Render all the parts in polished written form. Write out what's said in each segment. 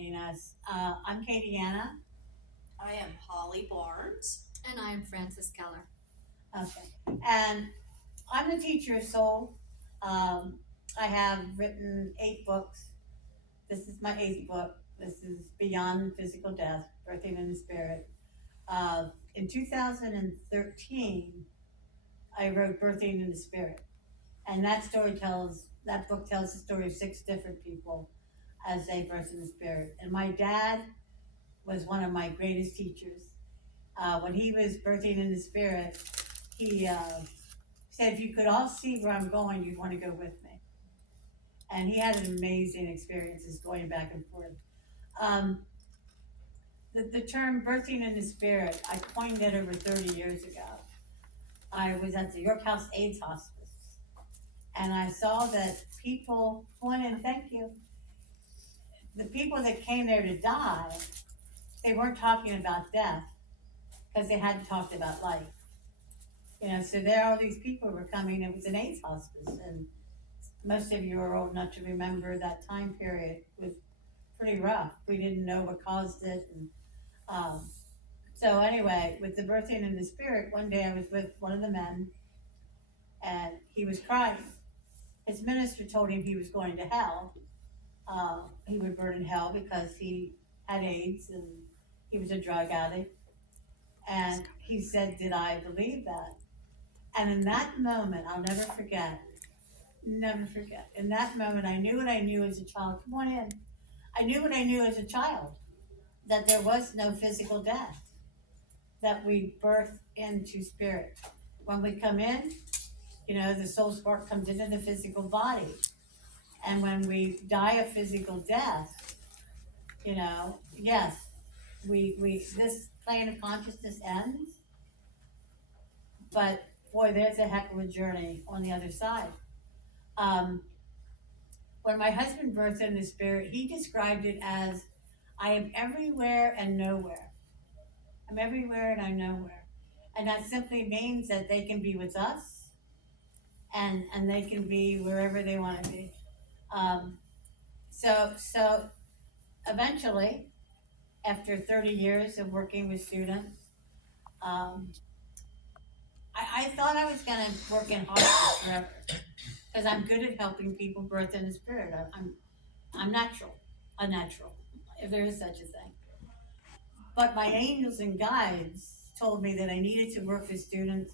joining us. I'm Katie Anna. I am Holly Barnes. And I'm Frances Keller. Okay. And I'm the teacher of soul. Um, I have written 8 books. This is my 8th book. This is Beyond Physical Death, Birthing in the Spirit. In 2013, I wrote Birthing in the Spirit. And that book tells the story of 6 different people as they birth in the Spirit. And my dad was one of my greatest teachers. When he was birthing in the Spirit, he said, if you could all see where I'm going, you'd want to go with me. And he had an amazing experiences going back and forth. Um, the term birthing in the Spirit, I coined it over 30 years ago. I was at the York House AIDS Hospice, and I saw that people, one, and thank you, the people that came there to die, they weren't talking about death because they hadn't talked about life. So there all these people were coming. It was an AIDS hospice, and most of you are old enough to remember that time period was pretty rough. We didn't know what caused it, and so anyway, with the birthing in the Spirit, one day I was with one of the men, and he was crying. His minister told him he was going to hell. He would burn in hell because he had AIDS and he was a drug addict. And he said, "Did I believe that?" And in that moment, I'll never forget. Never forget. In that moment, I knew what I knew as a child. Come on in. I knew what I knew as a child, that there was no physical death, that we birth into spirit. When we come in, the soul spark comes into the physical body. And when we die a physical death, yes, this plane of consciousness ends, but boy, there's a heck of a journey on the other side. Um, when my husband birthed in the Spirit, he described it as, I am everywhere and nowhere. I'm everywhere and I'm nowhere. And that simply means that they can be with us, and they can be wherever they want to be. Um, so eventually, after 30 years of working with students, um, I thought I was going to work in hospice forever because I'm good at helping people birth in the Spirit. I'm natural, unnatural, if there is such a thing. But my angels and guides told me that I needed to work with students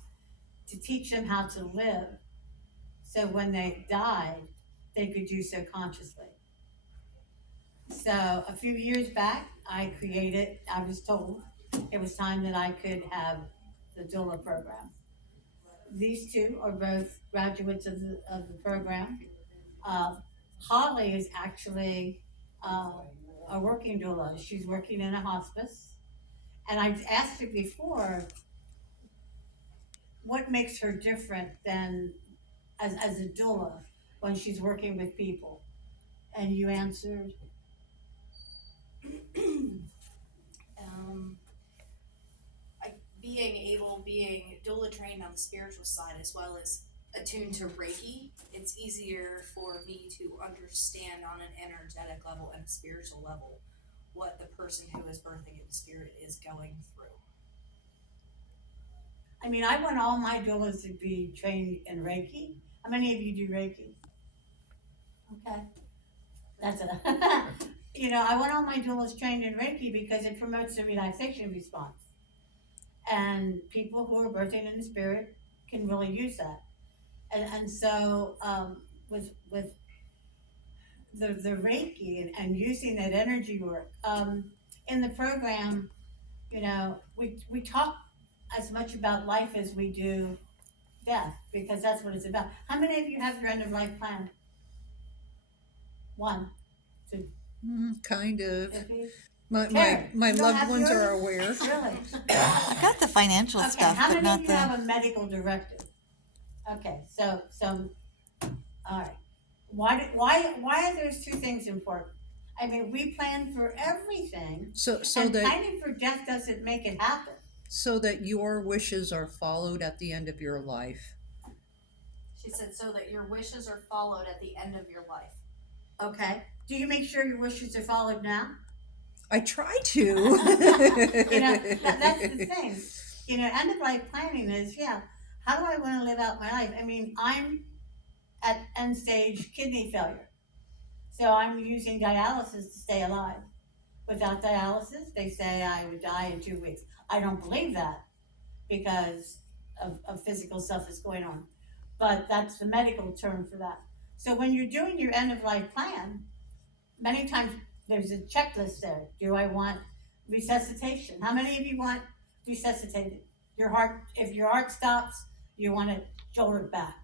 to teach them how to live, so when they died, they could do so consciously. So a few years back, I was told it was time that I could have the doula program. These two are both graduates of the program. Uh, Holly is actually uh, a working doula. She's working in a hospice. And I've asked her before, what makes her different than as a doula when she's working with people? And you answered, um, being doula trained on the spiritual side as well as attuned to Reiki, it's easier for me to understand on an energetic level and a spiritual level what the person who is birthing in the spirit is going through. I mean, I want all my doulas to be trained in Reiki. How many of you do Reiki? Okay. That's it. I want all my doulas trained in Reiki because it promotes the relaxation response. And people who are birthing in the spirit can really use that. And so with the Reiki and using that energy work, in the program, we talk as much about life as we do death, because that's what it's about. How many of you have your end of life plan? One, two, Kind of. fifty? My Karen, my you don't loved have ones yours? are aware. Really? I've got the financial Okay, stuff, how but many of not you the. have a medical directive? Okay, so all right. Why are those two things important? I mean, we plan for everything, So and that planning for death doesn't make it happen. your wishes are followed at the end of your life. She said, so that your wishes are followed at the end of your life. Okay. Do you make sure your wishes are followed now? I try to. You know, that's the thing. You know, end of life planning is, yeah, how do I want to live out my life? I mean, I'm at end stage kidney failure. So I'm using dialysis to stay alive. Without dialysis, they say I would die in 2 weeks. I don't believe that because of physical stuff that's going on. But that's the medical term for that. So when you're doing your end of life plan, many times there's a checklist there. Do I want resuscitation? How many of you want resuscitated? Your heart, if your heart stops, you want it shouldered back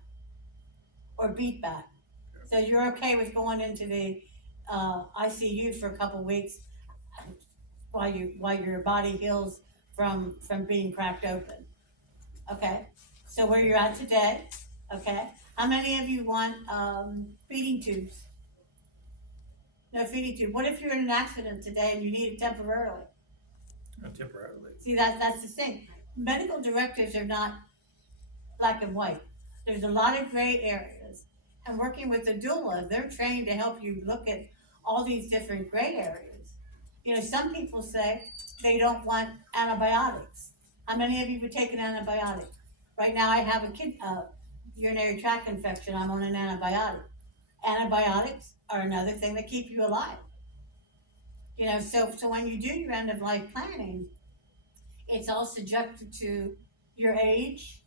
or beat back. So you're okay with going into the ICU for a couple weeks while your body heals from being cracked open. Okay, so where you're at today. Okay, how many of you want feeding tubes? No feeding tube. What if you're in an accident today and you need it temporarily? Temporarily. See, that's the thing. Medical directives are not black and white. There's a lot of gray areas. And working with the doula, they're trained to help you look at all these different gray areas. You know, some people say they don't want antibiotics. How many of you would take an antibiotic? Right now, I have a urinary tract infection. I'm on an antibiotic. Antibiotics are another thing that keep you alive. You know, so when you do your end of life planning, it's all subjected to your age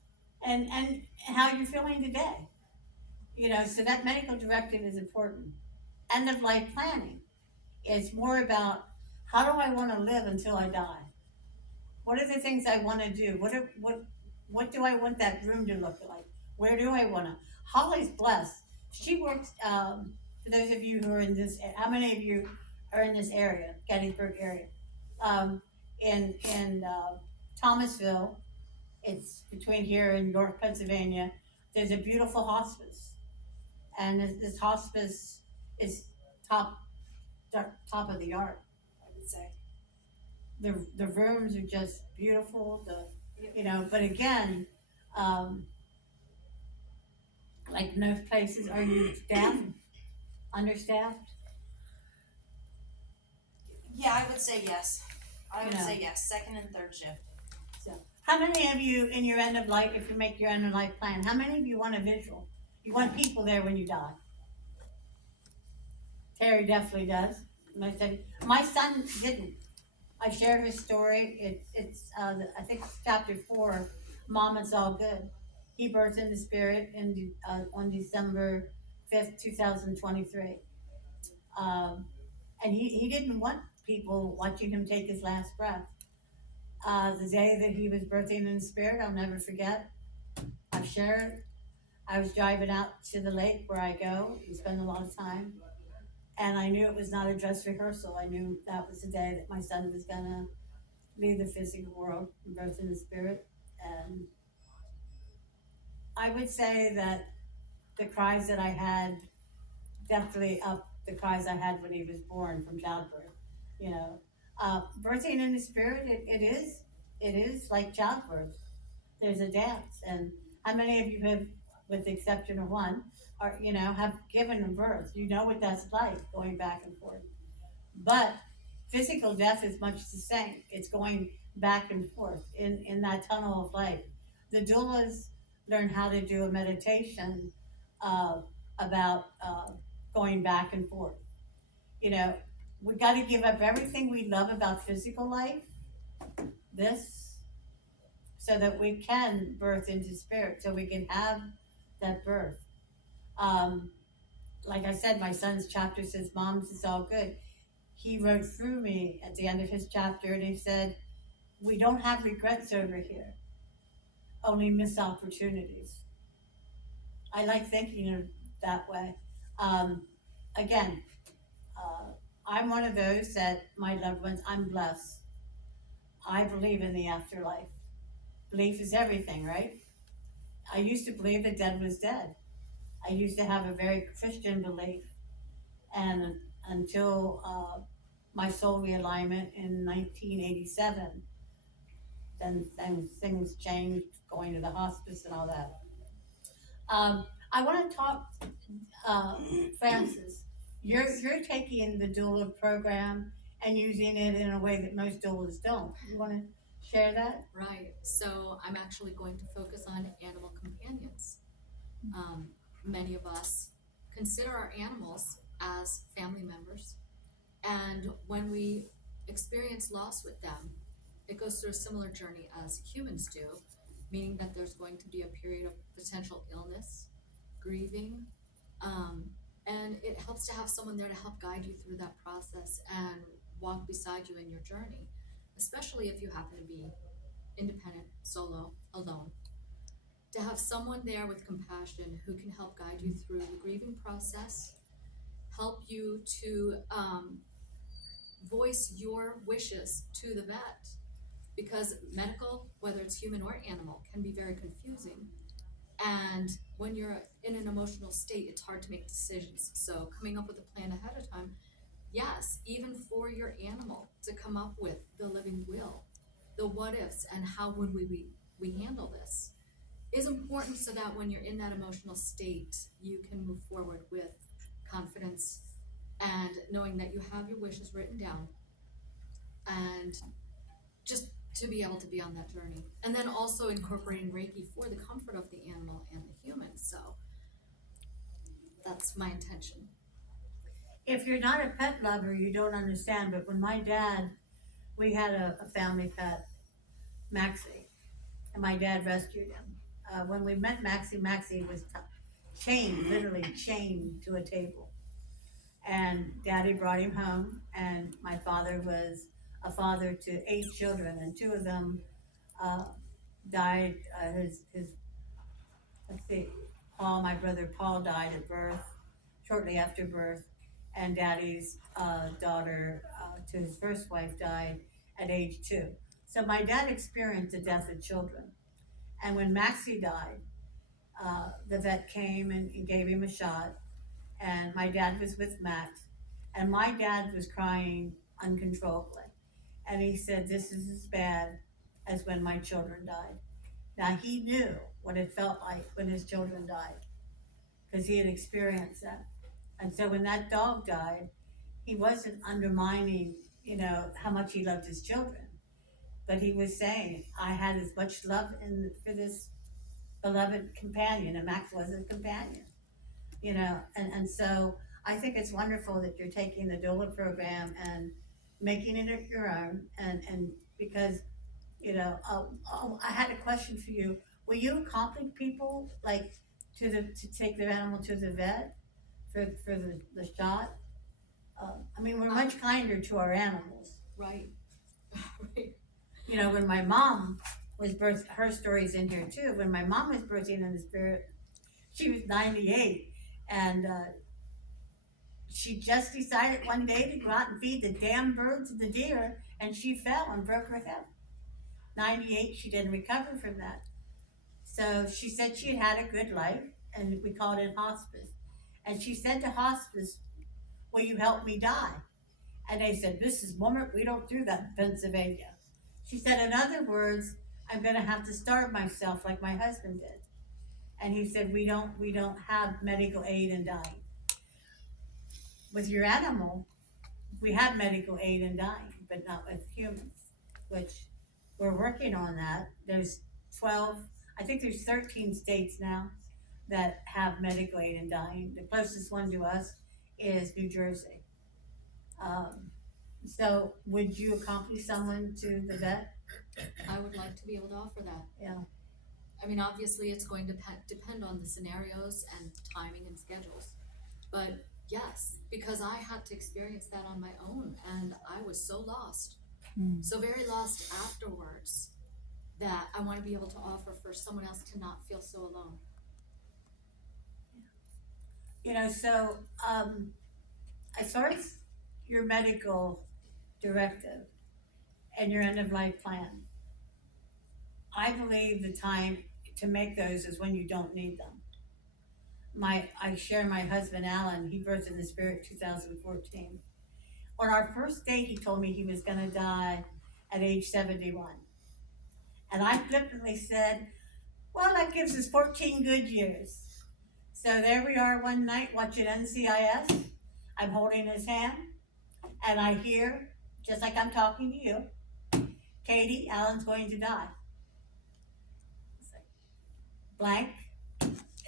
and how you're feeling today. You know, so that medical directive is important. End of life planning is more about how do I want to live until I die? What are the things I want to do? What do I want that room to look like? Where do I want to? Holly's blessed. She works. For those of you who are in this, how many of you are in this area, Gettysburg area? In Thomasville, it's between here and York, Pennsylvania. There's a beautiful hospice, and this hospice is top of the art. I would say. The rooms are just beautiful. But again, like most places, are you staffed, understaffed? Yeah, I would say yes. I would You know. say yes. Second and third shift. So, how many of you in your end of life, if you make your end of life plan, how many of you want a visual? You want people there when you die? Terry definitely does. My son didn't. I share his story. It's I think it's chapter 4. Mom, it's all good. He birthed in the spirit on December 5th, 2023. And he didn't want people watching him take his last breath. The day that he was birthing in the spirit, I'll never forget. I share it. I was driving out to the lake where I go and spend a lot of time. And I knew it was not a dress rehearsal. I knew that was the day that my son was gonna leave the physical world and birth in the spirit. And I would say that the cries that I had definitely up the cries I had when he was born from childbirth. You know, birthing in the spirit, it is like childbirth. There's a dance, and how many of you have, with the exception of one, have given birth? You know what that's like, going back and forth. But physical death is much the same. It's going back and forth in that tunnel of life. The doulas learn how to do a meditation about going back and forth. You know, we got to give up everything we love about physical life, so that we can birth into spirit, so we can have that birth. Like I said, my son's chapter says, "Mom's, it's all good." He wrote through me at the end of his chapter, and he said, "We don't have regrets over here, only missed opportunities." I like thinking of that way. Again, I'm one of those that my loved ones, I'm blessed. I believe in the afterlife. Belief is everything, right? I used to believe that dead was dead. I used to have a very Christian belief, and until my soul realignment in 1987, then things changed, going to the hospice and all that. I want to talk, Francis. You're taking the doula program, and using it in a way that most doulas don't. You wanna share that? Right, so I'm actually going to focus on animal companions. Many of us consider our animals as family members, and when we experience loss with them, it goes through a similar journey as humans do, meaning that there's going to be a period of potential illness, grieving, and it helps to have someone there to help guide you through that process and walk beside you in your journey, especially if you happen to be independent, solo, alone. To have someone there with compassion who can help guide you through the grieving process, help you to voice your wishes to the vet, because medical, whether it's human or animal, can be very confusing. And when you're in an emotional state, it's hard to make decisions. So coming up with a plan ahead of time, yes, even for your animal to come up with the living will, the what ifs, and how would we handle this is important, so that when you're in that emotional state, you can move forward with confidence and knowing that you have your wishes written down, and just to be able to be on that journey. And then also incorporating Reiki for the comfort of the animal and the human. So that's my intention. If you're not a pet lover, you don't understand, but when my dad, we had a family pet, Maxie, and my dad rescued him. When we met Maxie, Maxie was chained, literally chained to a table. And Daddy brought him home, and my father was a father to 8 children, and 2 of them died. Paul, my brother Paul, died at birth, shortly after birth, and Daddy's daughter to his first wife died at age 2. So my dad experienced the death of children. And when Maxie died, the vet came and gave him a shot, and my dad was with Max, and my dad was crying uncontrollably. And he said, "This is as bad as when my children died." Now he knew what it felt like when his children died, because he had experienced that. And so when that dog died, he wasn't undermining, how much he loved his children. But he was saying, I had as much love for this beloved companion, and Max was a companion, and so I think it's wonderful that you're taking the doula program and making it your own, and because, I had a question for you. Will you accompany people, like, to take their animal to the vet for the shot? We're much kinder to our animals. Right. Right. When my mom was birthed, her story's in here too. When my mom was birthing in the spirit, she was 98, and she just decided one day to go out and feed the damn birds and the deer, and she fell and broke her hip. 98, she didn't recover from that. So she said she had a good life, and we called it hospice. And she said to hospice, "Will you help me die?" And they said, "Mrs. Womack, we don't do that in Pennsylvania." She said, "In other words, I'm gonna have to starve myself like my husband did." And he said, we don't have medical aid in dying. With your animal, we have medical aid in dying, but not with humans, which we're working on that. There's 13 states now that have medical aid in dying. The closest one to us is New Jersey. So would you accompany someone to the vet? I would like to be able to offer that. Yeah. Obviously, it's going to depend on the scenarios and timing and schedules. But yes, because I had to experience that on my own, and I was so lost, so very lost afterwards, that I want to be able to offer for someone else to not feel so alone. So as far as your medical directive and your end of life plan, I believe the time to make those is when you don't need them. I share my husband Alan, he birthed in the spirit 2014. On our first date, he told me he was gonna die at age 71. And I flippantly said, well, that gives us 14 good years. So there we are one night watching NCIS. I'm holding his hand, and I hear just like I'm talking to you, Katie, Alan's going to die. It's like, blank.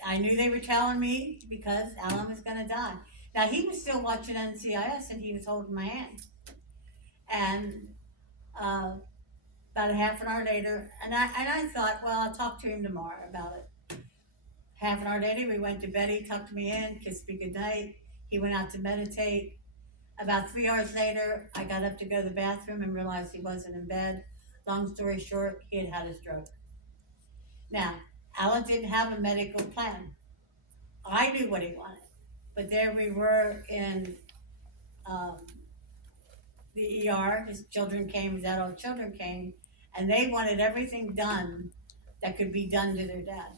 I knew they were telling me because Alan was gonna die. Now, he was still watching NCIS and he was holding my hand. And, about a half an hour later, and I thought, well, I'll talk to him tomorrow about it. Half an hour later, we went to bed, he tucked me in, kissed me goodnight, he went out to meditate. About 3 hours later, I got up to go to the bathroom and realized he wasn't in bed. Long story short, he had had a stroke. Now, Alan didn't have a medical plan. I knew what he wanted, but there we were in, the ER, his children came, his adult children came, and they wanted everything done that could be done to their dad.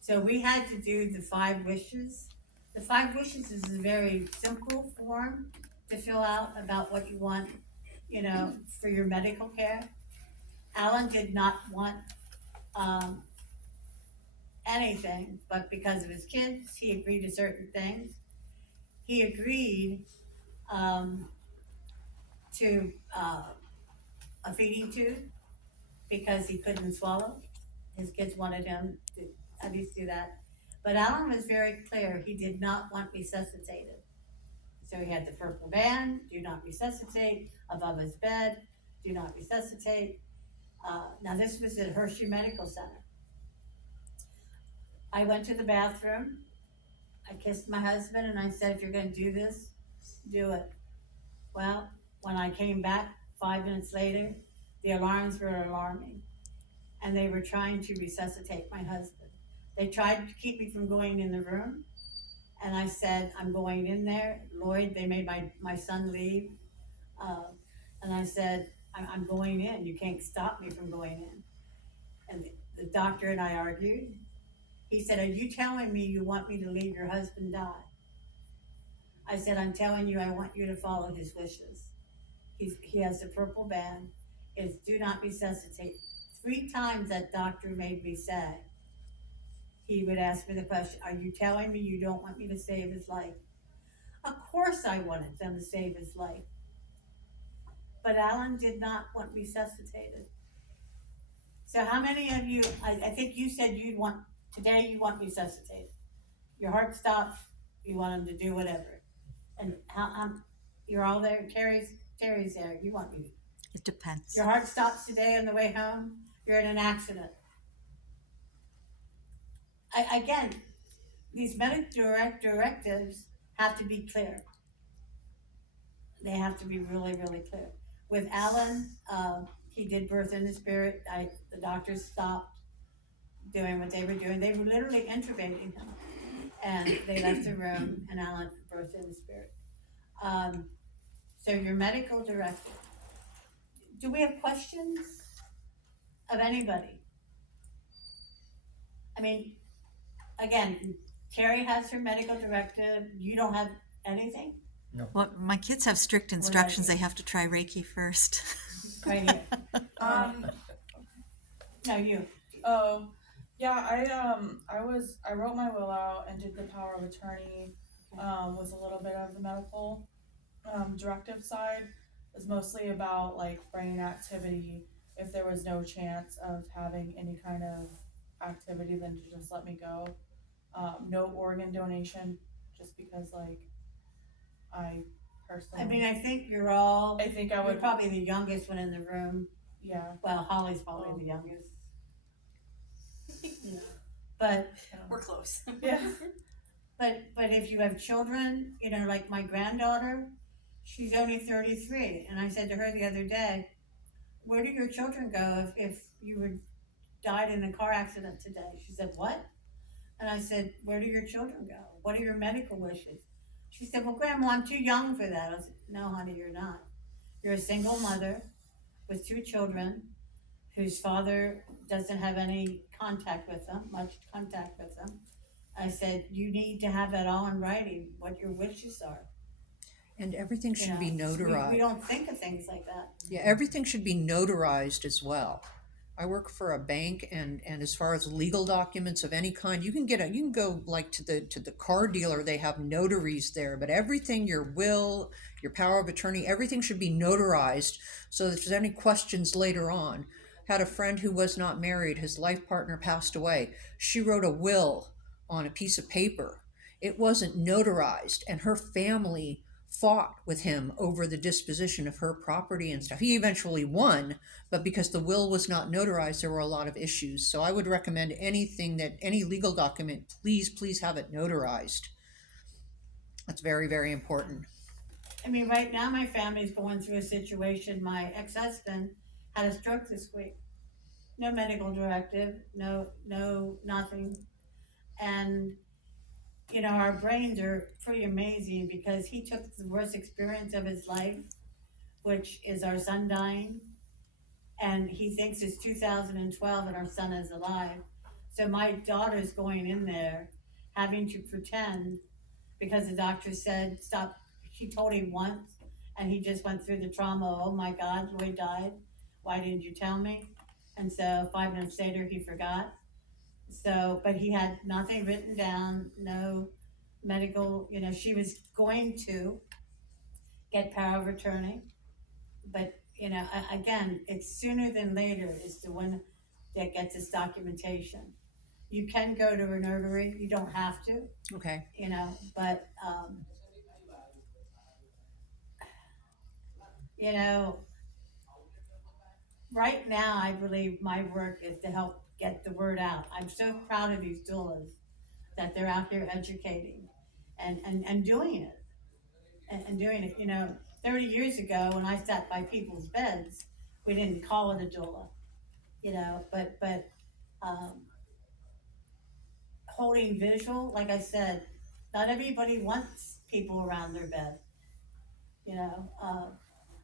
So we had to do the 5 wishes. The 5 wishes is a very simple form to fill out about what you want, you know, for your medical care. Alan did not want, anything, but because of his kids, he agreed to certain things. He agreed, to a feeding tube because he couldn't swallow. His kids wanted him to at least do that. But Alan was very clear, he did not want resuscitated. So he had the purple band, do not resuscitate, above his bed, do not resuscitate. Now this was at Hershey Medical Center. I went to the bathroom, I kissed my husband and I said, if you're gonna do this, do it. Well, when I came back 5 minutes later, the alarms were alarming. And they were trying to resuscitate my husband. They tried to keep me from going in the room. And I said, I'm going in there. Lloyd, they made my son leave. And I said, I'm going in. You can't stop me from going in. And the doctor and I argued. He said, are you telling me you want me to leave your husband die? I said, I'm telling you, I want you to follow his wishes. He has the purple band. It's do not resuscitate. 3 times that doctor made me say, he would ask me the question, are you telling me you don't want me to save his life? Of course I wanted them to save his life. But Alan did not want resuscitated. So how many of you, I think you said today you want resuscitated. Your heart stops, you want him to do whatever. And you're all there, Terry's there, you want me. It depends. Your heart stops today on the way home, you're in an accident. Again, these medical directives have to be clear. They have to be really, really clear. With Alan, he did birth in the spirit. The doctors stopped doing what they were doing. They were literally intubating him. And they left the room and Alan birthed in the spirit. So your medical directive. Do we have questions of anybody? I mean, again, Terry has her medical directive. You don't have anything? Well, my kids have strict instructions. They have to try Reiki first. Right here. No, you. Oh, yeah, I wrote my will out and did the power of attorney, with a little bit of the medical, directive side. It was mostly about like brain activity. If there was no chance of having any kind of activity, then to just let me go. No organ donation, just because like, I personally. I mean, I think you're would, probably the youngest one in the room. yeah. Well, Holly's probably the youngest. Yeah. But We're close. Yeah. But if you have children, you know, like my granddaughter, she's only 33, and I said to her the other day, where do your children go if you were died in a car accident today? She said, what? And I said, where do your children go? What are your medical wishes? She said, well, Grandma, I'm too young for that. I said, no, honey, you're not. You're a single mother with 2 children whose father doesn't have any contact with them, much contact with them. I said, you need to have that all in writing, what your wishes are. And everything You should be know, we notarized. don't think of things like that. Yeah, everything should be notarized as well. I work for a bank, and as far as legal documents of any kind, you can go like to the car dealer. They have notaries there, but everything, your will, your power of attorney, everything should be notarized. So if there's any questions later on, had a friend who was not married. His life partner passed away. She wrote a will on a piece of paper. It wasn't notarized, and her family fought with him over the disposition of her property and stuff. He eventually won, but because the will was not notarized, there were a lot of issues. So I would recommend any legal document, please have it notarized. That's very, very important. I mean, right now my family's going through a situation. My ex-husband had a stroke this week. No medical directive, no nothing. And you know, our brains are pretty amazing because he took the worst experience of his life, which is our son dying, and he thinks it's 2012 and our son is alive. So my daughter's going in there having to pretend because the doctor said stop. She told him once and he just went through the trauma. Oh my God, Lloyd died. Why didn't you tell me? And so 5 minutes later he forgot. So, but he had nothing written down, no medical, you know, she was going to get power of attorney. But, you know, again, it's sooner than later is the one that gets this documentation. You can go to a notary, you don't have to, Okay. you know, but, you know, right now I believe my work is to help get the word out. I'm so proud of these doulas that they're out here educating and doing it. And doing it, you know, 30 years ago when I sat by people's beds, we didn't call it a doula, you know, but holding visual, like I said, not everybody wants people around their bed, you know.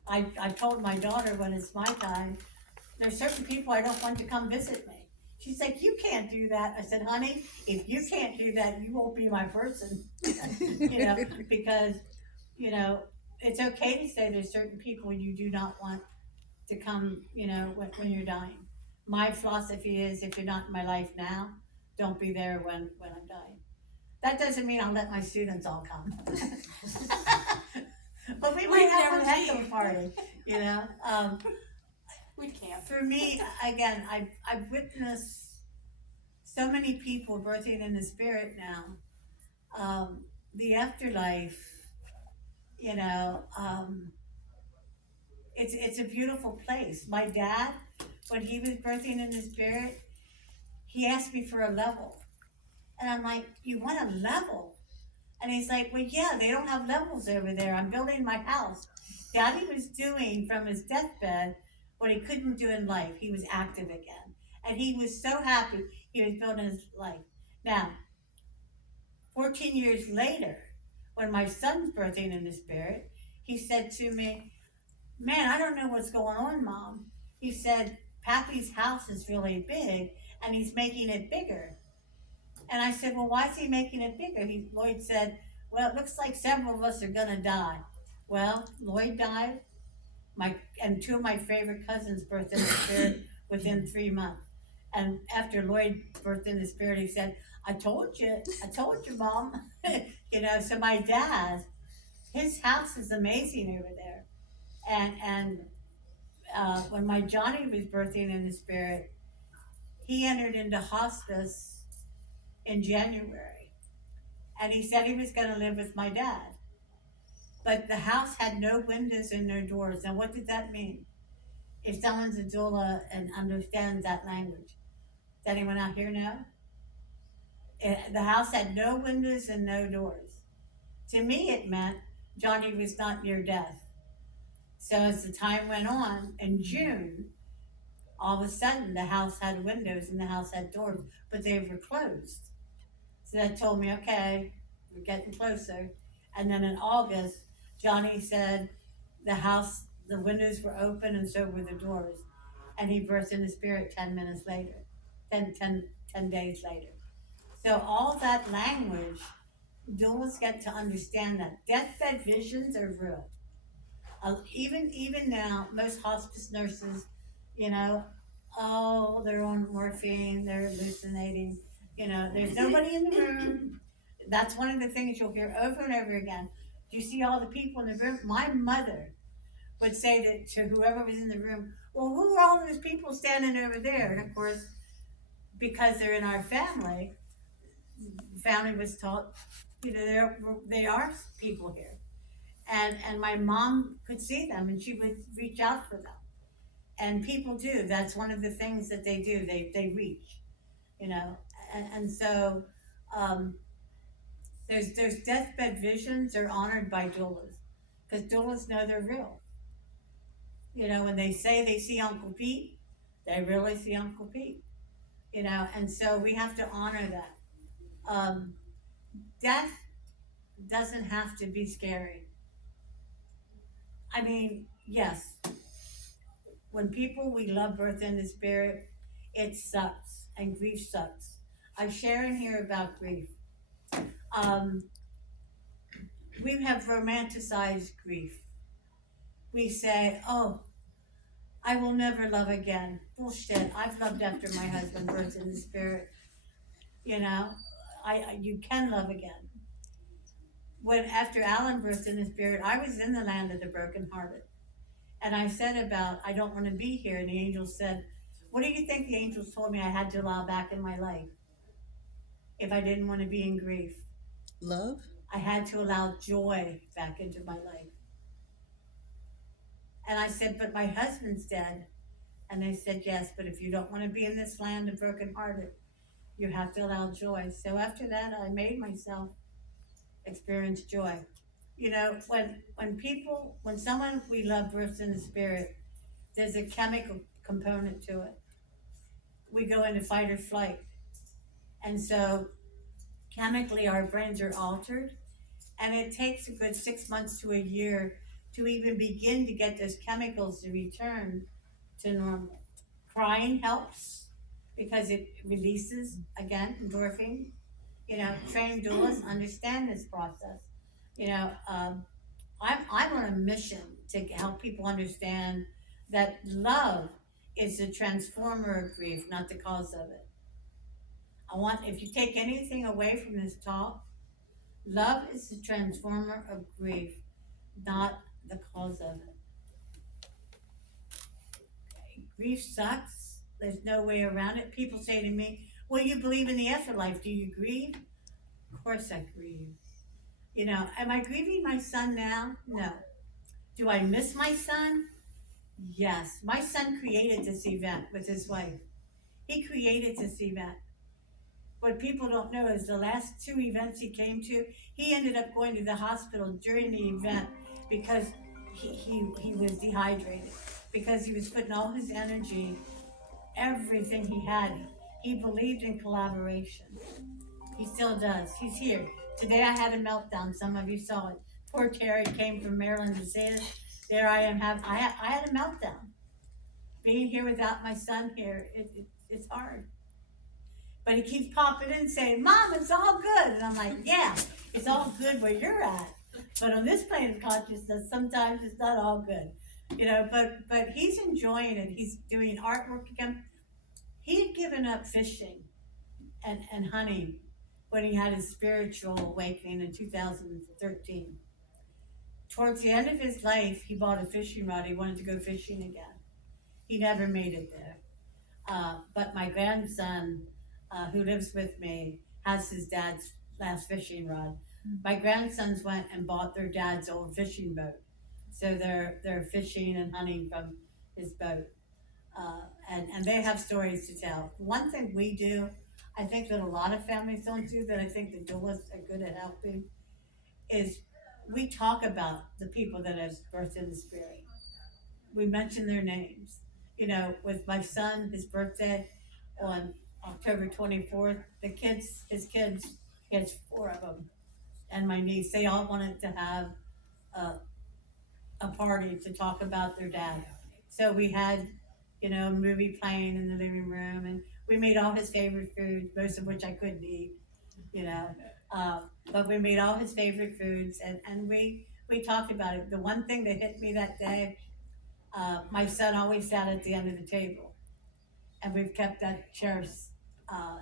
I told my daughter when it's my time, there's certain people I don't want to come visit me. She's like, you can't do that. I said, honey, if you can't do that, you won't be my person, you know, because, you know, it's okay to say there's certain people you do not want to come, you know, when you're dying. My philosophy is if you're not in my life now, don't be there when I'm dying. That doesn't mean I'll let my students all come. But we might have a heck of a party, you know. We can't. For me, again, I've witnessed so many people birthing in the spirit now. The afterlife, you know, it's a beautiful place. My dad, when he was birthing in the spirit, he asked me for a level. And I'm like, you want a level? And he's like, well, yeah, they don't have levels over there. I'm building my house. Daddy was doing from his deathbed what he couldn't do in life. He was active again. And he was so happy he was building his life. Now, 14 years later, when my son's birthing in the spirit, he said to me, man, I don't know what's going on, Mom. He said, Pappy's house is really big and he's making it bigger. And I said, well, why is he making it bigger? Lloyd said, well, it looks like several of us are gonna die. Well, Lloyd died, and 2 of my favorite cousins birthed in the spirit within 3 months. And after Lloyd birthed in the spirit, he said, I told you, Mom. You know, so my dad, his house is amazing over there. And when my Johnny was birthing in the spirit, he entered into hospice in January, and he said he was going to live with my dad, but the house had no windows and no doors. Now what did that mean? If someone's a doula and understands that language, does anyone out here know? The house had no windows and no doors. To me it meant Johnny was not near death. So as the time went on, in June, all of a sudden the house had windows and the house had doors, but they were closed. So that told me, okay, we're getting closer. And then in August, Johnny said the windows were open and so were the doors. And he birthed in the spirit 10 minutes later, 10 days later. So all that language, doulas get to understand that. Deathbed visions are real. Even now, most hospice nurses, you know, oh, they're on morphine, they're hallucinating. You know, there's nobody in the room. That's one of the things you'll hear over and over again. Do you see all the people in the room? My mother would say that to whoever was in the room, well, who are all those people standing over there? And of course, because they're in our family, the family was taught, you know, they are people here. And my mom could see them and she would reach out for them. And people do. That's one of the things that they do. They reach, you know. And so there's deathbed visions are honored by doulas because doulas know they're real. You know, when they say they see Uncle Pete, they really see Uncle Pete. You know, and so we have to honor that. Death doesn't have to be scary. I mean, yes, when people we love birth into spirit, it sucks and grief sucks. I share in here about grief. We have romanticized grief. We say, oh, I will never love again. Bullshit. I've loved after my husband birthed in the spirit. You know, you can love again. When after Alan birthed in the spirit, I was in the land of the brokenhearted. And I said about, I don't want to be here. And the angels said, what do you think the angels told me I had to allow back in my life if I didn't want to be in grief? Love? I had to allow joy back into my life. And I said, but my husband's dead. And they said, yes, but if you don't want to be in this land of brokenhearted, you have to allow joy. So after that, I made myself experience joy. You know, when someone we love births in the spirit, there's a chemical component to it. We go into fight or flight. And so chemically our brains are altered, and it takes a good 6 months to a year to even begin to get those chemicals to return to normal. Crying helps because it releases, again, endorphin. You know, trained doulas understand this process. You know, I'm on a mission to help people understand that love is the transformer of grief, not the cause of it. If you take anything away from this talk, love is the transformer of grief, not the cause of it. Okay. Grief sucks. There's no way around it. People say to me, well, you believe in the afterlife. Do you grieve? Of course I grieve. You know, am I grieving my son now? No. Do I miss my son? Yes. My son created this event with his wife. He created this event. What people don't know is the last 2 events he came to, he ended up going to the hospital during the event because he was dehydrated, because he was putting all his energy, everything he had. He believed in collaboration. He still does. He's here. Today I had a meltdown. Some of you saw it. Poor Terry came from Maryland to say it. There I am. I had a meltdown. Being here without my son here, it's hard. But he keeps popping in saying, Mom, it's all good. And I'm like, yeah, it's all good where you're at. But on this plane of consciousness, sometimes it's not all good. You know, but he's enjoying it. He's doing artwork again. He had given up fishing and hunting when he had his spiritual awakening in 2013. Towards the end of his life, he bought a fishing rod. He wanted to go fishing again. He never made it there. But my grandson, who lives with me, has his dad's last fishing rod. My grandsons went and bought their dad's old fishing boat. So they're fishing and hunting from his boat. And they have stories to tell. One thing we do, I think that a lot of families don't do, that I think the doulas are good at helping, is we talk about the people that have birthed in the spirit. We mention their names. You know, with my son, his birthday on October 24th, his kids, he has 4 of them, and my niece, they all wanted to have a party to talk about their dad. So we had, you know, a movie playing in the living room, and we made all his favorite foods, most of which I couldn't eat, you know. But we made all his favorite foods, and we talked about it. The one thing that hit me that day, my son always sat at the end of the table. and we've kept that chair,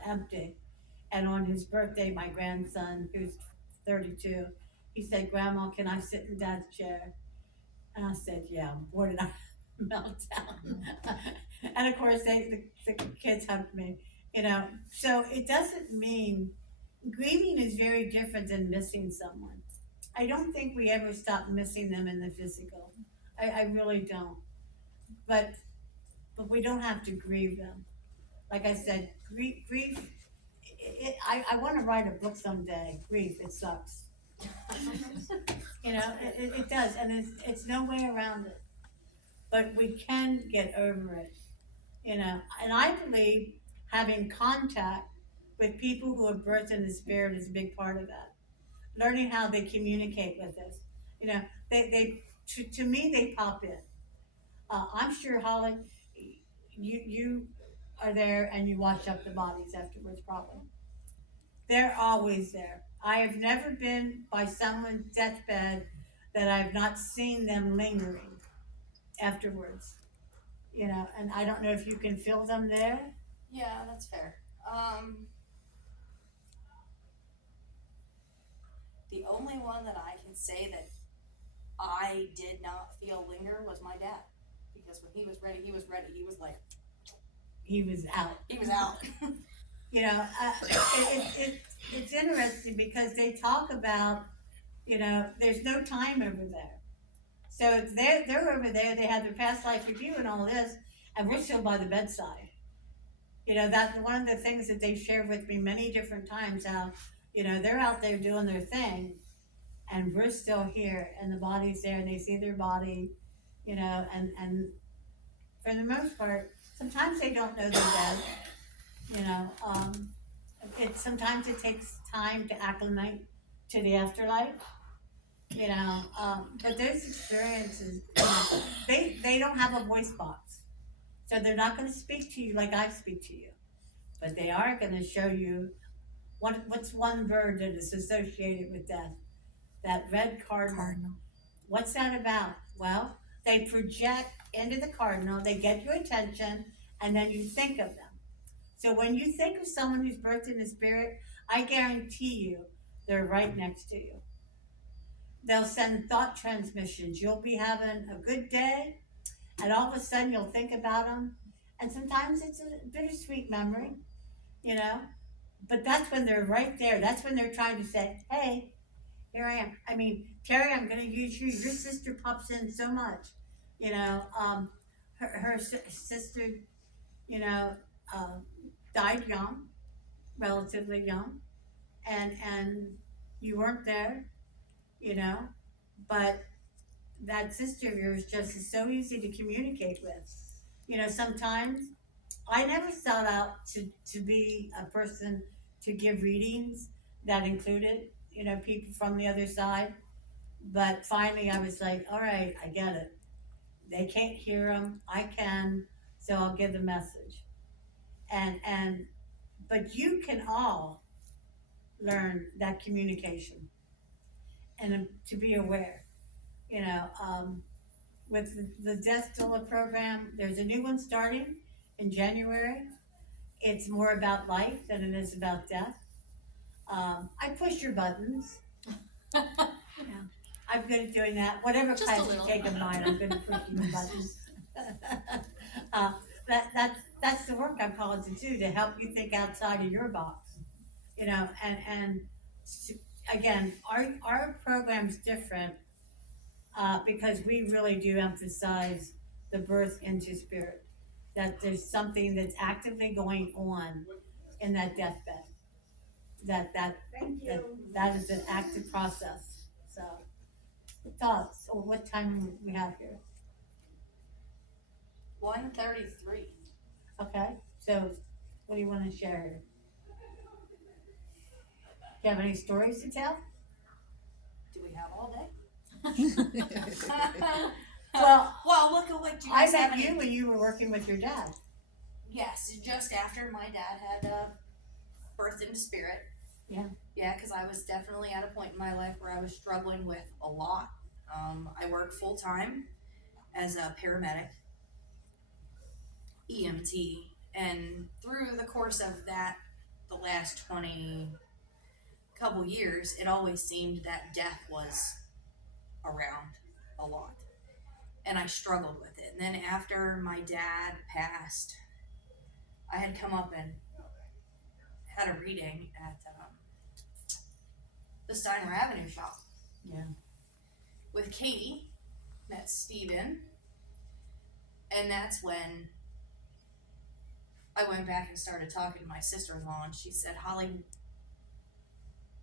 empty. And on his birthday, my grandson, who's 32, he said, "Grandma, can I sit in Dad's chair?" And I said, "Yeah." Boy, did I melt down. And of course, the kids hugged me, you know. So it doesn't mean grieving is very different than missing someone. I don't think we ever stop missing them in the physical. I really don't. But we don't have to grieve them. Like I said, grief. I want to write a book someday. Grief, it sucks. You know, it does, and it's no way around it. But we can get over it, you know. And I believe having contact with people who are birthed in the spirit is a big part of that. Learning how they communicate with us, you know, to me they pop in. I'm sure, Holly, you are there and you wash up the bodies afterwards, probably. They're always there. I have never been by someone's deathbed that I've not seen them lingering afterwards. You know, and I don't know if you can feel them there. Yeah, that's fair. The only one that I can say that I did not feel linger was my dad. Because when he was ready, he was ready. He was like, He was out. he was out. You know, it's interesting because they talk about, you know, there's no time over there. So they're over there. They have their past life review and all this, and we're still by the bedside. You know, that's one of the things that they've shared with me many different times. How, you know, they're out there doing their thing, and we're still here, and the body's there, and they see their body, you know, and for the most part, sometimes they don't know they're dead. You know, sometimes it takes time to acclimate to the afterlife. You know, but those experiences, you know, they don't have a voice box, so they're not going to speak to you like I speak to you, but they are going to show you what's one bird that is associated with death. That red cardinal. Cardinal. What's that about? Well, they project into the cardinal, they get your attention, and then you think of them. So when you think of someone who's birthed in the spirit, I guarantee you they're right next to you. They'll send thought transmissions. You'll be having a good day, and all of a sudden you'll think about them. And sometimes it's a bittersweet memory, you know, but that's when they're right there. That's when they're trying to say, "Hey, here I am." I mean, Terry, I'm going to use you. Your sister pops in so much, you know. Her sister, you know, died young, relatively young, and you weren't there, you know, but that sister of yours just is so easy to communicate with. You know, sometimes I never sought out to be a person to give readings that included, you know, people from the other side. But finally I was like, all right, I get it. They can't hear them, I can, so I'll give the message. But you can all learn that communication and to be aware, you know, with the Death Doula program, there's a new one starting in January. It's more about life than it is about death. I push your buttons. Yeah. I'm good at doing that. Whatever Just a class you little. take of mine, I'm good at pushing your buttons. That's the work I'm called to do, to help you think outside of your box. You know, and again, our program's different because we really do emphasize the birth into spirit. That there's something that's actively going on in that deathbed. That is an active process. So, thoughts, or what time we have here? 1:33. Okay, so what do you want to share here? Do you have any stories to tell? Do we have all day? Well, look at what you I guys have. met you when you were working with your dad. Yes, just after my dad had birthed into spirit. Yeah. Yeah, because I was definitely at a point in my life where I was struggling with a lot. I work full time as a paramedic, EMT, And through the course of that, the last 20 couple years, it always seemed that death was around a lot. And I struggled with it. And then after my dad passed, I had come up and had a reading at the Steiner Avenue shop. Yeah. With Katie, met Steven, and that's when I went back and started talking to my sister-in-law, and she said, Holly,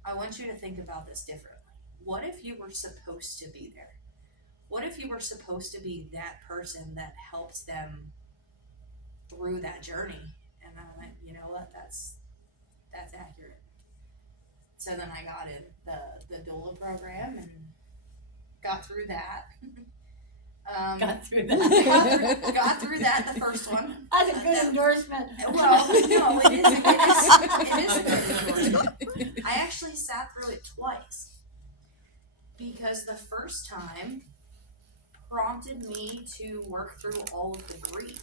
I want you to think about this differently. What if you were supposed to be there? What if you were supposed to be that person that helps them through that journey? And I went, you know what, that's accurate. So then I got in the doula program and got through that. Got through that. got through that, the first one. That's a good endorsement. Well, no, it is a good endorsement. I actually sat through it twice because the first time prompted me to work through all of the grief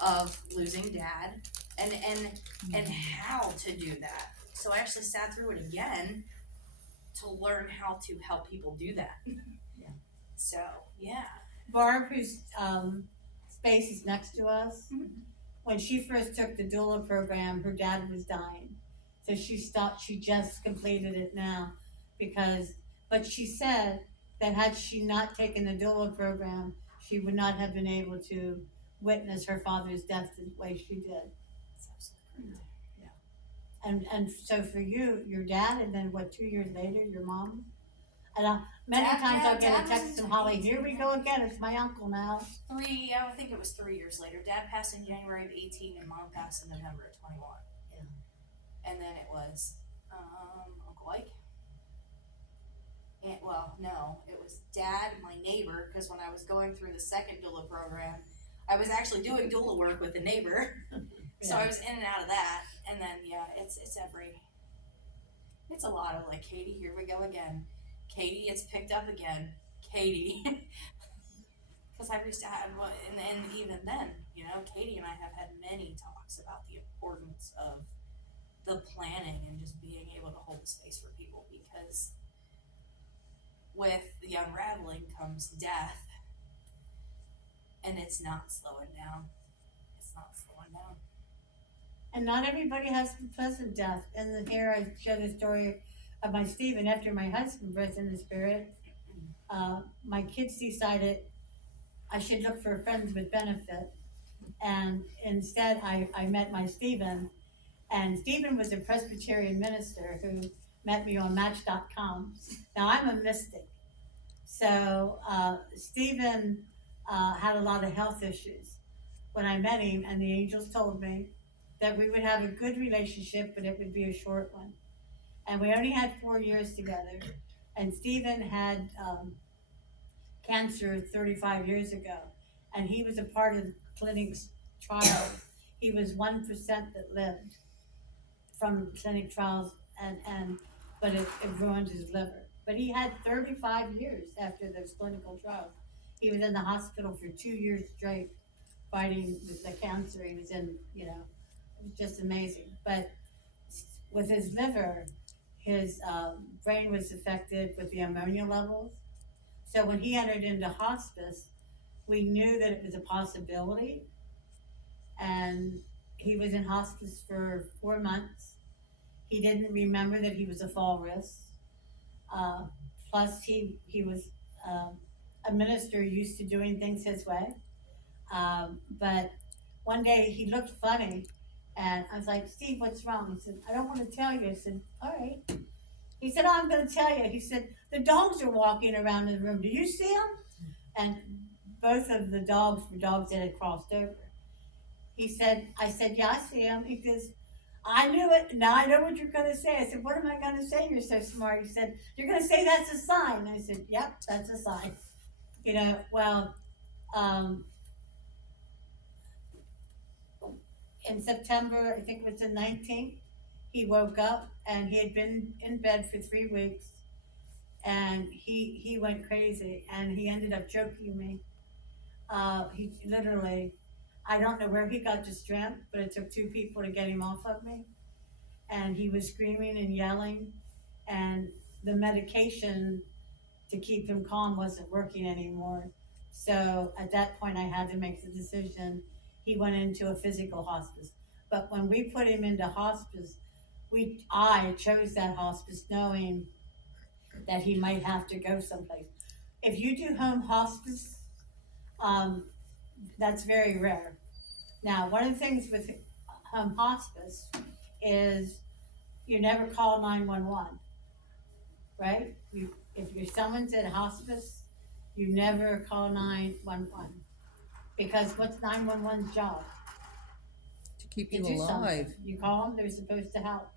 of losing dad and how to do that. So I actually sat through it again to learn how to help people do that. Yeah. So yeah. Barb, whose space is next to us, Mhm. when she first took the doula program, her dad was dying. So she stopped, she just completed it now but she said that had she not taken the doula program, she would not have been able to witness her father's death the way she did. That's absolutely correct. And so for you, your dad, and then 2 years later, your mom? And many Dad- times yeah, I'll get Dad a was text in from Holly, here we go again, it's my uncle now. I think it was 3 years later. Dad passed in January of 18 and mom passed in November of 21. Yeah. And then it was Uncle Ike. And, it was Dad, my neighbor, because when I was going through the second doula program, I was actually doing doula work with a neighbor. So I was in and out of that. And then, it's a lot of like, Katie, here we go again. Katie, it's picked up again. Katie. Because I reached out, and even then, Katie and I have had many talks about the importance of the planning and just being able to hold space for people, because with the unraveling comes death, and it's not slowing down. It's not slowing down. And not everybody has a pleasant death. And here I share the story of my Stephen. After my husband breathed in the spirit, my kids decided I should look for friends with benefit. And instead I met my Stephen. And Stephen was a Presbyterian minister who met me on Match.com. Now I'm a mystic. So Stephen had a lot of health issues when I met him, and the angels told me that we would have a good relationship, but it would be a short one. And we only had 4 years together. And Stephen had cancer 35 years ago, and he was a part of the clinic's trials. He was 1% that lived from clinic trials, but it ruined his liver. But he had 35 years after those clinical trials. He was in the hospital for 2 years straight fighting with the cancer. He was in, it was just amazing. But with his liver, his brain was affected with the ammonia levels. So when he entered into hospice, we knew that it was a possibility. And he was in hospice for 4 months. He didn't remember that he was a fall risk. Plus he was a minister used to doing things his way. But one day he looked funny, and I was like, Steve, what's wrong? He said, I don't want to tell you. I said, all right. He said, I'm going to tell you. He said, the dogs are walking around in the room. Do you see them? And both of the dogs were dogs that had crossed over. I said, yeah, I see them. He goes, I knew it. Now I know what you're going to say. I said, what am I going to say? You're so smart. He said, you're going to say that's a sign. I said, yep, that's a sign. In September, I think it was the 19th, he woke up and he had been in bed for 3 weeks, and he went crazy, and he ended up choking me. He literally, I don't know where he got the strength, but it took two people to get him off of me. And he was screaming and yelling, and the medication to keep him calm wasn't working anymore. So at that point, I had to make the decision. He went into a physical hospice. But when we put him into hospice, I chose that hospice knowing that he might have to go someplace. If you do home hospice, that's very rare. Now, one of the things with home hospice is you never call 911, right? If someone's in hospice, you never call 911 because what's 911's job? To keep To you do something. alive. You call them, they're supposed to help.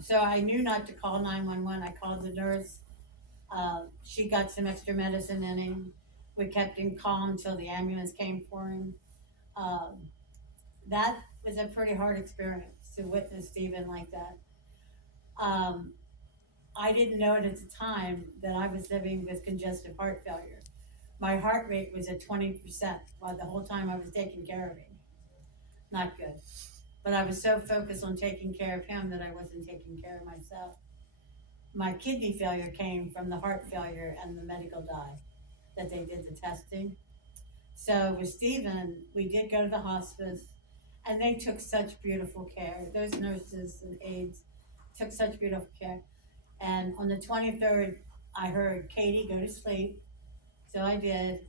So I knew not to call 911. I called the nurse. She got some extra medicine in him. We kept him calm until the ambulance came for him. That was a pretty hard experience to witness Stephen like that. I didn't know it at the time that I was living with congestive heart failure. My heart rate was at 20% while the whole time I was taking care of him. Not good. But I was so focused on taking care of him that I wasn't taking care of myself. My kidney failure came from the heart failure and the medical dye that they did the testing. So with Stephen, we did go to the hospice and they took such beautiful care. Those nurses and aides took such beautiful care. And on the 23rd, I heard Katie go to sleep. So I did.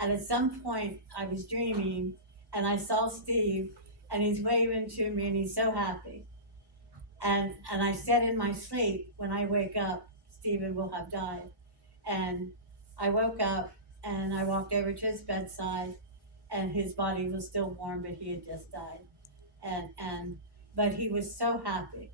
And at some point, I was dreaming and I saw Steve and he's waving to me and he's so happy. And I said in my sleep, when I wake up, Stephen will have died. And I woke up and I walked over to his bedside and his body was still warm, but he had just died. But he was so happy,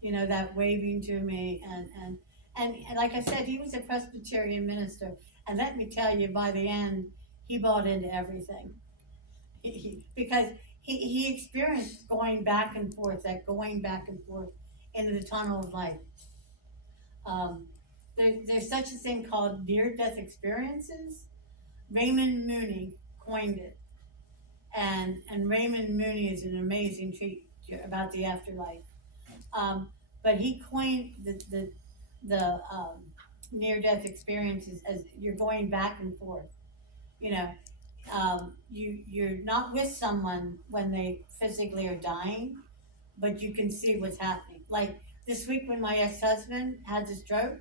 you know, that waving to me and like I said, he was a Presbyterian minister. And let me tell you, by the end, he bought into everything. Because he experienced going back and forth into the tunnel of life. There's such a thing called near-death experiences. Raymond Mooney coined it. And Raymond Mooney is an amazing teacher about the afterlife. But he coined the near-death experiences as you're going back and forth. You know, you're not with someone when they physically are dying, but you can see what's happening. Like this week when my ex-husband had the stroke,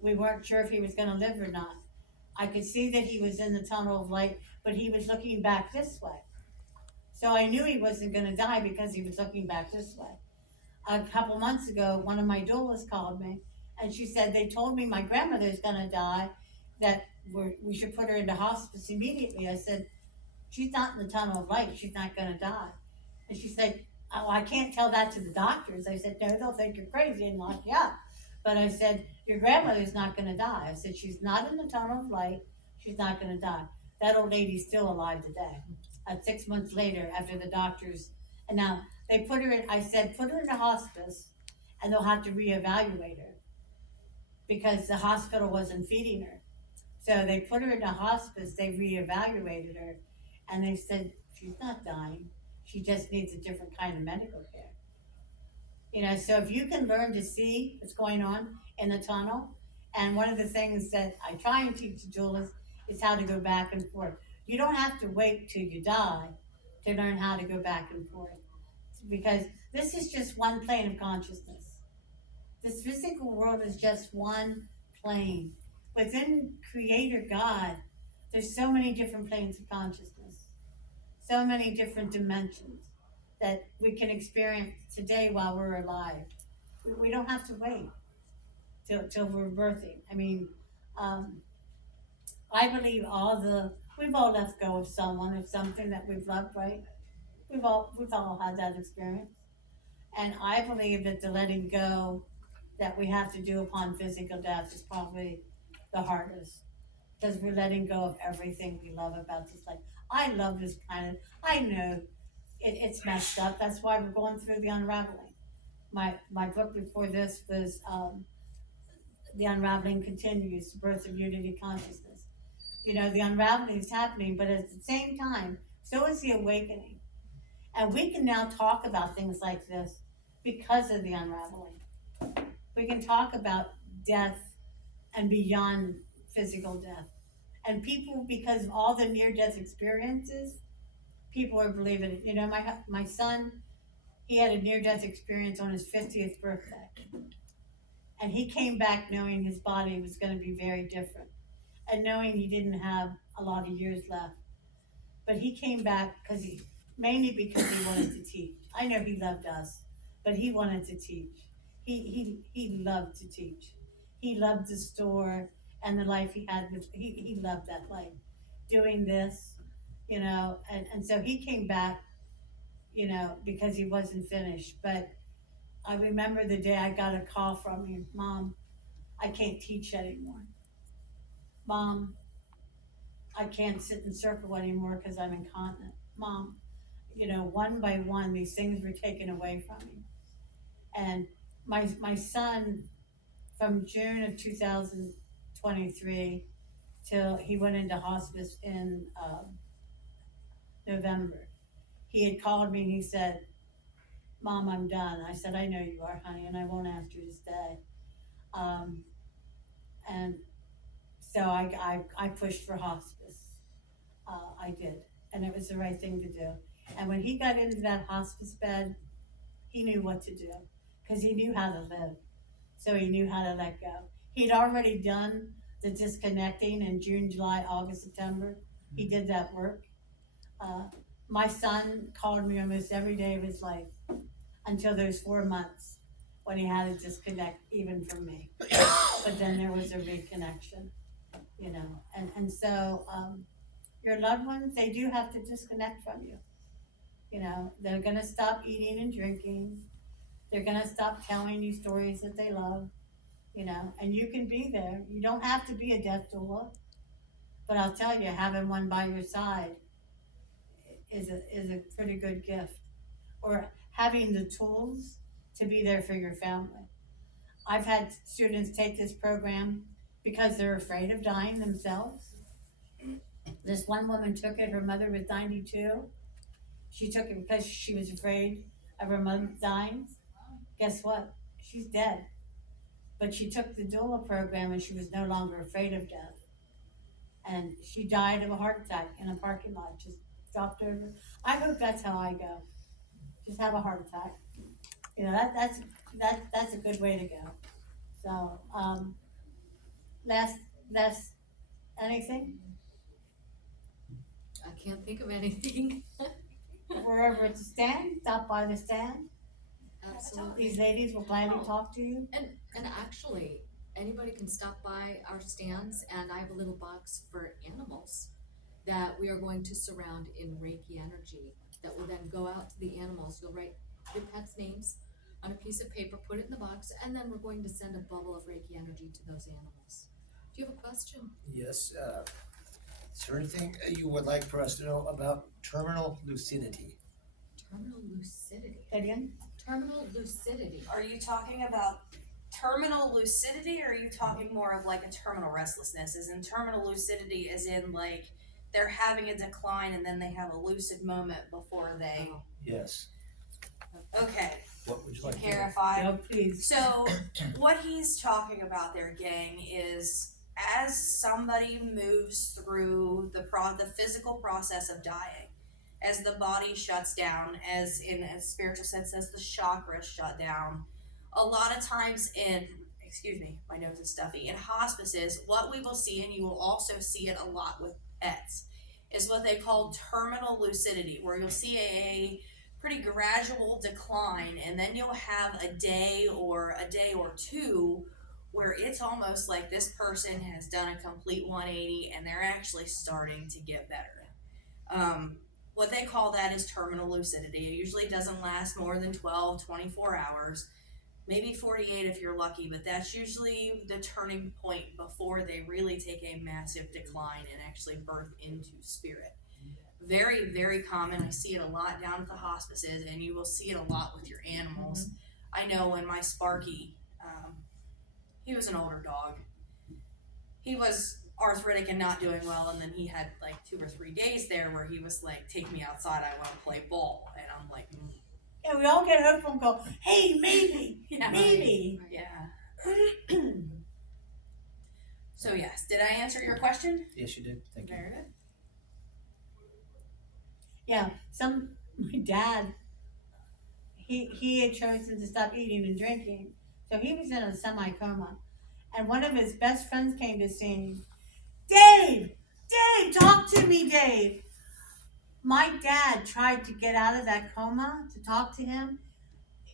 we weren't sure if he was going to live or not. I could see that he was in the tunnel of light, but he was looking back this way. So I knew he wasn't going to die because he was looking back this way. A couple months ago, one of my doulas called me, and she said, they told me my grandmother's going to die, that we should put her into hospice immediately. I said, she's not in the tunnel of light. She's not going to die. And she said, oh, I can't tell that to the doctors. I said, no, they'll think you're crazy and lock you up. But I said, your grandmother's not going to die. I said, she's not in the tunnel of light. She's not going to die. That old lady's still alive today. 6 months later, after the doctors, and now they put her in, I said, put her in a hospice and they'll have to reevaluate her because the hospital wasn't feeding her. So they put her in a hospice, they reevaluated her, and they said, she's not dying. She just needs a different kind of medical care. You know, so if you can learn to see what's going on in the tunnel, and one of the things that I try and teach the doulas is how to go back and forth. You don't have to wait till you die to learn how to go back and forth. Because this is just one plane of consciousness. This physical world is just one plane. Within Creator God, there's so many different planes of consciousness, so many different dimensions that we can experience today while we're alive. We don't have to wait till we're birthing. I mean, I believe we've all let go of someone or something that we've loved, right? We've all had that experience. And I believe that the letting go that we have to do upon physical death is probably the hardest. Because we're letting go of everything we love about this life. I love this planet. I know it's messed up. That's why we're going through the unraveling. My book before this was The Unraveling Continues, The Birth of Unity Consciousness. You know, the unraveling is happening, but at the same time, so is the awakening. And we can now talk about things like this because of the unraveling. We can talk about death and beyond physical death. And people, because of all the near-death experiences, people are believing it. You know, my son, he had a near-death experience on his 50th birthday. And he came back knowing his body was going to be very different and knowing he didn't have a lot of years left. But he came back mainly because he wanted to teach. I know he loved us, but he wanted to teach. He loved to teach. He loved the store and the life he had he loved that life. Doing this, you know, and so he came back, you know, because he wasn't finished. But I remember the day I got a call from him, Mom, I can't teach anymore. Mom, I can't sit in circle anymore because I'm incontinent. Mom, you know, one by one, these things were taken away from me. And my son, from June of 2023 till he went into hospice in November, he had called me and he said, Mom, I'm done. I said, I know you are, honey, and I won't ask you to stay. And so I pushed for hospice. I did, and it was the right thing to do. And when he got into that hospice bed, he knew what to do because he knew how to live. So he knew how to let go. He'd already done the disconnecting in June, July, August, September. He did that work. My son called me almost every day of his life until those 4 months when he had to disconnect even from me. But then there was a reconnection, you know. And so your loved ones, they do have to disconnect from you. You know, they're gonna stop eating and drinking. They're gonna stop telling you stories that they love, you know, and you can be there. You don't have to be a death doula, but I'll tell you, having one by your side is a pretty good gift. Or having the tools to be there for your family. I've had students take this program because they're afraid of dying themselves. This one woman took it, her mother was 92. She took it because she was afraid of her mother dying. Guess what? She's dead. But she took the doula program and she was no longer afraid of death. And she died of a heart attack in a parking lot, just dropped over. I hope that's how I go. Just have a heart attack. You know, that's a good way to go. So, last anything? I can't think of anything. We're over at the stand, stop by the stand. Absolutely. These ladies will gladly talk to you. And actually, anybody can stop by our stands, and I have a little box for animals that we are going to surround in Reiki energy that will then go out to the animals. You'll write your pet's names on a piece of paper, put it in the box, and then we're going to send a bubble of Reiki energy to those animals. Do you have a question? Yes, is there anything you would like for us to know about terminal lucidity? Terminal lucidity. Again? Terminal lucidity. Are you talking about terminal lucidity, or are you talking more of like a terminal restlessness? Is in terminal lucidity as in like they're having a decline and then they have a lucid moment before they. Yes. Okay, What would you to like to know? clarify. No, please. So what he's talking about there, gang, is as somebody moves through the physical process of dying, as the body shuts down, as in a spiritual sense, as the chakras shut down, a lot of times excuse me, my nose is stuffy, in hospices, what we will see, and you will also see it a lot with pets, is what they call terminal lucidity, where you'll see a pretty gradual decline, and then you'll have a day or two where it's almost like this person has done a complete 180 and they're actually starting to get better. What they call that is terminal lucidity. It usually doesn't last more than 12, 24 hours, maybe 48 if you're lucky, but that's usually the turning point before they really take a massive decline and actually birth into spirit. Very, very common. I see it a lot down at the hospices, and you will see it a lot with your animals. I know when my Sparky, he was an older dog. He was arthritic and not doing well, and then he had like 2 or 3 days there where he was like, take me outside, I want to play ball, and I'm like, And we all get hopeful and go, hey, maybe, yeah. maybe. Yeah. So yes, did I answer your question? Yes, you did, thank you. Very good. Yeah, my dad, he had chosen to stop eating and drinking, so he was in a semi-coma. And one of his best friends came to see him. Dave, talk to me, Dave. My dad tried to get out of that coma to talk to him.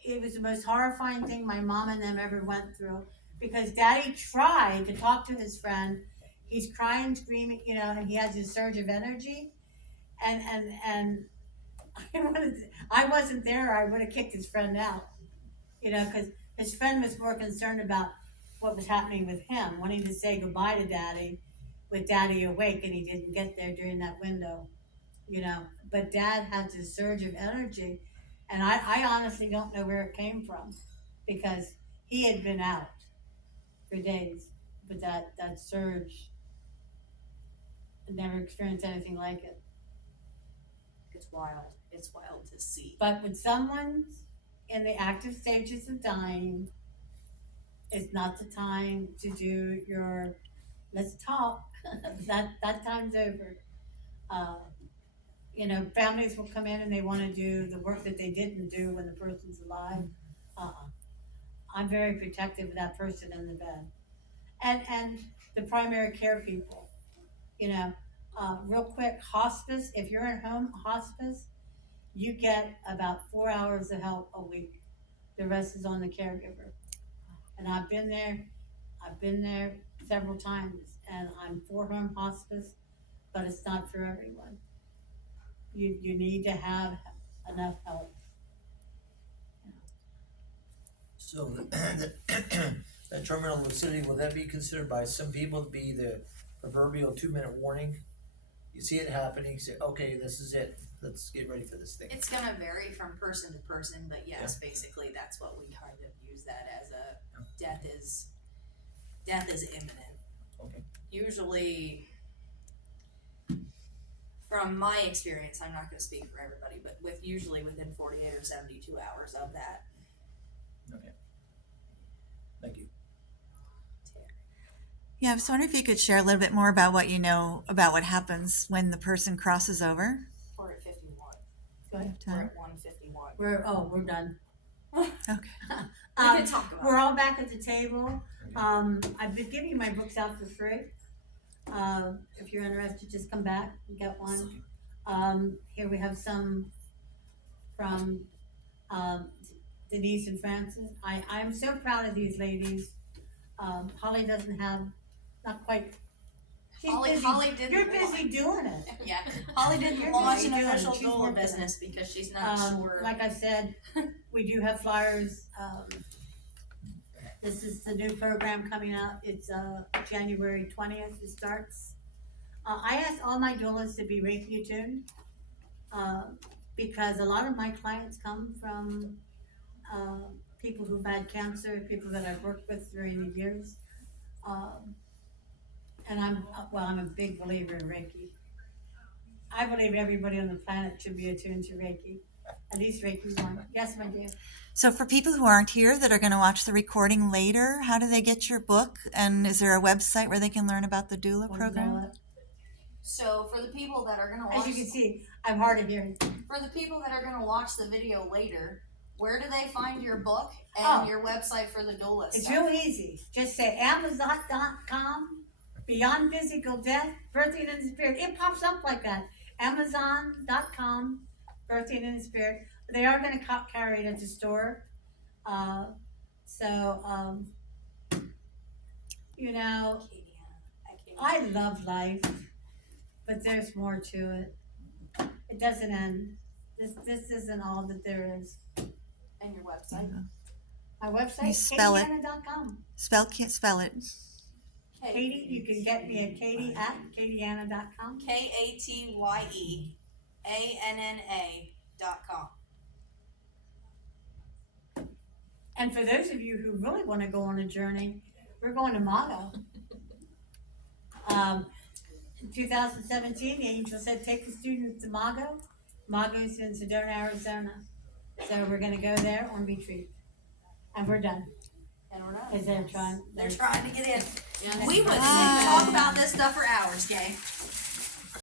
It was the most horrifying thing my mom and them ever went through, because Daddy tried to talk to his friend. He's crying, screaming, and he has this surge of energy. And I wasn't there. I would have kicked his friend out, because his friend was more concerned about what was happening with him, wanting to say goodbye to Daddy, with Daddy awake, and he didn't get there during that window, But Dad had this surge of energy, and I honestly don't know where it came from, because he had been out for days, but that surge, I never experienced anything like it. It's wild. It's wild to see. But when someone's in the active stages of dying, it's not the time to do your let's talk. that time's over. Families will come in and they want to do the work that they didn't do when the person's alive. I'm very protective of that person in the bed, and the primary care people. Real quick, hospice. If you're in home hospice, you get about 4 hours of help a week. The rest is on the caregiver. And I've been there several times, and I'm for home hospice, but it's not for everyone. You need to have enough help. So that terminal lucidity, will that be considered by some people to be the proverbial 2-minute warning? You see it happening, you say, okay, this is it, let's get ready for this thing. It's gonna vary from person to person, but yes, basically that's what we kind of use that as a death is imminent. Okay. Usually, from my experience, I'm not gonna speak for everybody, but usually within 48 or 72 hours of that. Okay. Thank you. Yeah, I was wondering if you could share a little bit more about what you know about what happens when the person crosses over. We're at 51. Go ahead. We're Time. at 151. We're done. Okay. We can talk about We're it. all back at the table. I've been giving my books out for free. If you're interested, just come back and get one. Here we have some from Denise and Francis. I'm so proud of these ladies. Holly doesn't have, not quite. She's busy. Holly didn't You're want- busy doing it. Yeah, Holly didn't You're launch busy an doing it. official She's doula working business because she's not sure. Like I said, we do have flyers. This is the new program coming out. It's January 20th. It starts. I asked all my doulas to be Reiki attuned because a lot of my clients come from people who've had cancer, people that I've worked with during the years. And I'm a big believer in Reiki. I believe everybody on the planet should be attuned to Reiki. At least Reiki 1. Yes, my dear. So for people who aren't here that are going to watch the recording later, how do they get your book? And is there a website where they can learn about the doula What is all program? that? So for the people that are gonna As watch, you can see, I'm hard of hearing. for the people that are gonna watch the video later, where do they find your book and Oh. your website for the doula It's stuff? real easy. Just say Amazon.com, Beyond Physical Death, Birthing in the Spirit. It pops up like that. Amazon.com, Birthing in the Spirit. They are going to carry it at the store. I love life, but there's more to it. It doesn't end. This isn't all that there is. And your website. My website, Can you spell it? katieanna.com. Can't spell it. Katie, you can get me at katie@katieanna.com. KATYEANNA.com. And for those of you who really want to go on a journey, we're going to Motto. In 2017, the angel said, take the students to Mago. Mago's in Sedona, Arizona. So we're gonna go there on retreat. And we're done. And we're not. Is they're trying. They're trying to get in. Yes. We would Bye. talk about this stuff for hours, gang.